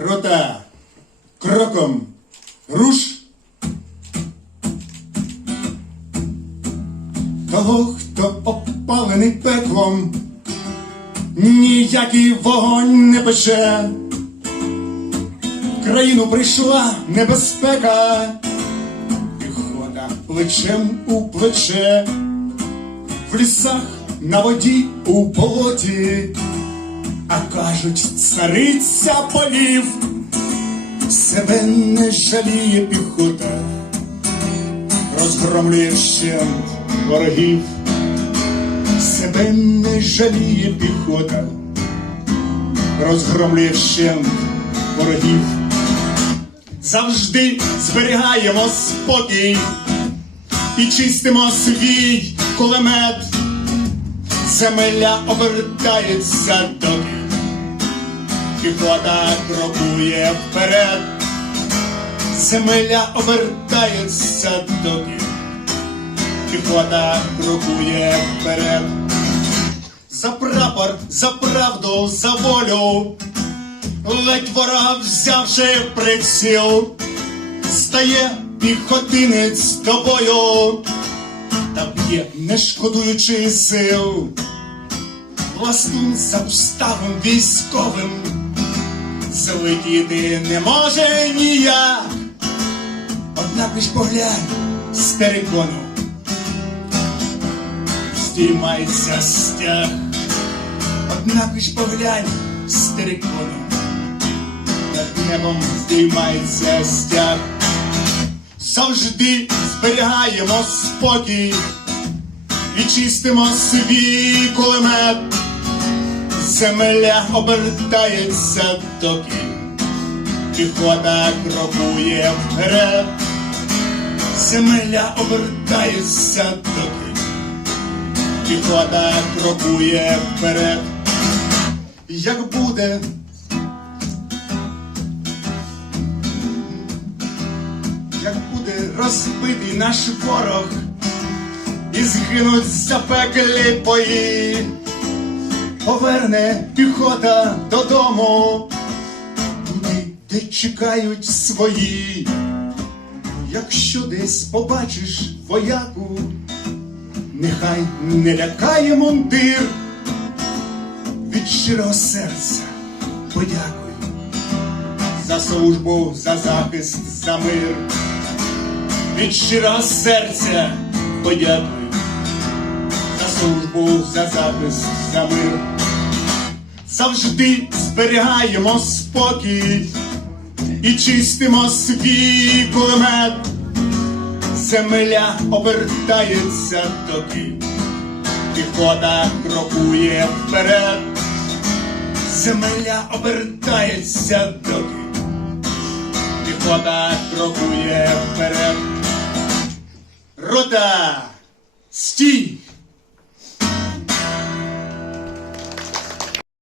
Рота. Кроком. Руш. Того, хто опалений пеклом, ніякий вогонь не пече. В країну прийшла небезпека, піхота плечем у плече, в лісах, на воді, у болоті, кажуть, цариця полів, себе не жаліє піхота, розгромлює ворогів, себе не жаліє піхота, розгромлює ворогів. Завжди зберігаємо спокій і чистимо свій кулемет. Земля обертається доки, піхота крокує вперед. Земля обертається доки, піхота крокує вперед. За прапор, за правду, за волю, ледь ворога взявши приціл, стає піхотинець до бою, та б'є, не шкодуючи сил. Пластун за уставом військовим злетіти не може ніяк. Однак лиш поглянь, з стерикону, здіймається стяг. Однак лиш поглянь, стерикону, над небом здіймається стяг. Завжди зберігаємо спокій і чистимо свій кулемет. Земля обертається доки, піхота крокує вперед. Земля обертається доки, піхота крокує вперед. Як буде як буде розбитий наш ворог, і згинуть запеклі бої, поверне піхота додому, туди, де чекають свої. Якщо десь побачиш вояку, нехай не лякає мундир, від щирого серця подякуй за службу, за захист, за мир. Від щирого серця подякую за службу, за захист, за мир. Завжди зберігаємо спокій і чистимо свій кулемет. Земля обертається доки, піхота крокує вперед. Земля обертається доки, піхота крокує вперед. Рота! Стій!